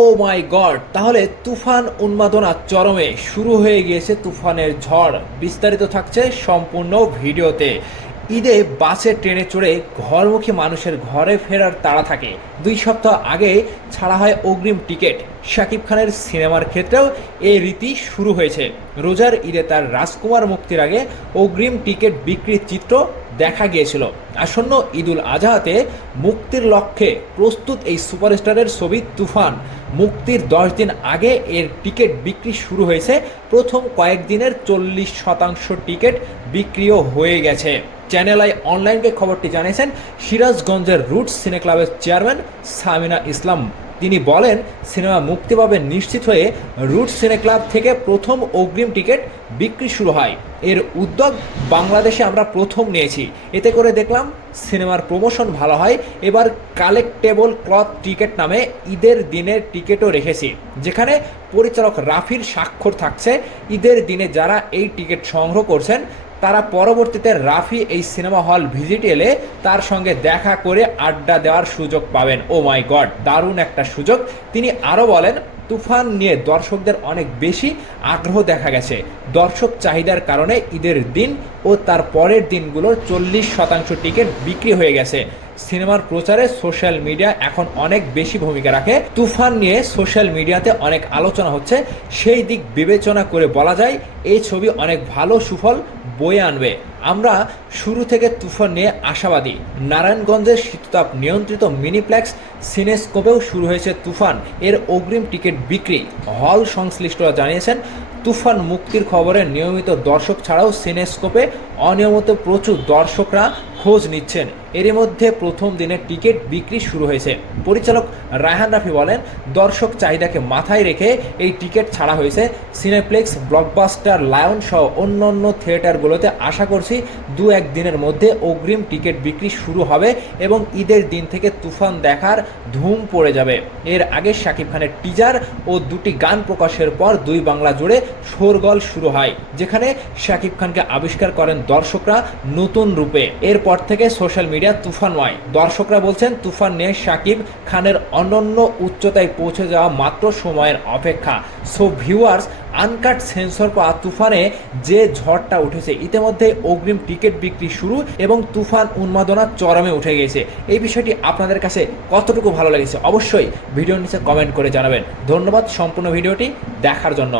ও মাই god, তাহলে তুফান উন্মাদনা চরমে, শুরু হয়ে গিয়েছে তুফানের ঝড়। বিস্তারিত থাকছে সম্পূর্ণ ভিডিওতে। ঈদে বাসে ট্রেনে চড়ে ঘরমুখী মানুষের ঘরে ফেরার তাড়া থাকে। 2 সপ্তাহ আগে ছাড়া হয় অগ্রিম টিকিট। শাকিব খানের সিনেমার ক্ষেত্রেও এই রীতি শুরু হয়েছে। রোজার ঈদে তার রাজকুমার মুক্তির আগে অগ্রিম টিকিট বিক্রির চিত্র দেখা গিয়েছিল। আসন্ন ঈদুল আজহাতে মুক্তির লক্ষ্যে প্রস্তুত এই সুপারস্টারের ছবি তুফান মুক্তির 10 দিন আগে এর টিকিট বিক্রি শুরু হয়েছে। প্রথম কয়েকদিনের 40% টিকিট বিক্রিও হয়ে গেছে। চ্যানেল আই অনলাইনকে খবরটি জানিয়েছেন সিরাজগঞ্জের রুটস সিনে ক্লাবের চেয়ারম্যান সামিনা ইসলাম। তিনি বলেন, সিনেমা মুক্তি পাবে নিশ্চিত হয়ে রুটস সিনে ক্লাব থেকে প্রথম অগ্রিম টিকিট বিক্রি শুরু হয়। এর উদ্যোগ বাংলাদেশে আমরা প্রথম নিয়েছি। এতে করে দেখলাম সিনেমার প্রমোশন ভালো হয়। এবার কালেক্টেবল ক্লথ টিকিট নামে ঈদের দিনের টিকিটও রেখেছি, যেখানে পরিচালক রাফির স্বাক্ষর থাকছে। ঈদের দিনে যারা এই টিকিট সংগ্রহ করছেন তারা পরবর্তীতে রাফি এই সিনেমা হল ভিজিট এলে তার সঙ্গে দেখা করে আড্ডা দেওয়ার সুযোগ পাবেন। ও মাই গড, দারুণ একটা সুযোগ। তিনি আরও বলেন, তুফান নিয়ে দর্শকদের অনেক বেশি আগ্রহ দেখা গেছে। দর্শক চাহিদার কারণে ঈদের দিন ও তার পরের দিনগুলোর 40% টিকিট বিক্রি হয়ে গেছে। সিনেমার প্রচারে সোশ্যাল মিডিয়া এখন অনেক বেশি ভূমিকা রাখে। তুফান নিয়ে সোশ্যাল মিডিয়াতে অনেক আলোচনা হচ্ছে। সেই দিক বিবেচনা করে বলা যায় এই ছবি অনেক ভালো সুফল বয়ে আনবে। আমরা শুরু থেকে তুফান নিয়ে আশাবাদী। নারায়ণগঞ্জের শীততাপ নিয়ন্ত্রিত মিনিপ্লেক্স সিনেস্কোপেও শুরু হয়েছে তুফান এর অগ্রিম টিকিট বিক্রি। হল সংশ্লিষ্টরা জানিয়েছেন, তুফান মুক্তির খবরে নিয়মিত দর্শক ছাড়াও সিনেস্কোপে অনিয়মিত প্রচুর দর্শকরা খোঁজ নিচ্ছেন। এরই মধ্যে প্রথম দিনের টিকিট বিক্রি শুরু হয়েছে। পরিচালক রায়হান রাফি বলেন, দর্শক চাহিদাকে মাথায় রেখে এই টিকিট ছাড়া হয়েছে। সিনেপ্লেক্স, ব্লকবাস্টার, লায়ন সহ অন্যান্য থিয়েটারগুলোতে আশা করছি 2-1 দিনের মধ্যে অগ্রিম টিকিট বিক্রি শুরু হবে এবং ঈদের দিন থেকে তুফান দেখার ধুম পড়ে যাবে। এর আগে শাকিব খানের টিজার ও 2টি গান প্রকাশের পর 2 বাংলা জুড়ে শোরগোল শুরু হয়, যেখানে শাকিব খানকে আবিষ্কার করেন দর্শকরা নতুন রূপে। এরপর থেকে সোশ্যাল মিডিয়া তুফানময়। দর্শকরা বলছেন, তুফান নিয়ে শাকিব খানের অনন্য উচ্চতায় পৌঁছে যাওয়া মাত্র সময়ের অপেক্ষা। সো ভিউয়ার্স, আনকাট সেন্সর পাওয়া তুফানে যে ঝড়টা উঠেছে, ইতিমধ্যে অগ্রিম টিকিট বিক্রি শুরু এবং তুফান উন্মাদনা চরমে উঠে গেছে। এই বিষয়টি আপনাদের কাছে কতটুকু ভালো লেগেছে অবশ্যই ভিডিওর নিচে কমেন্ট করে জানাবেন। ধন্যবাদ সম্পূর্ণ ভিডিওটি দেখার জন্য।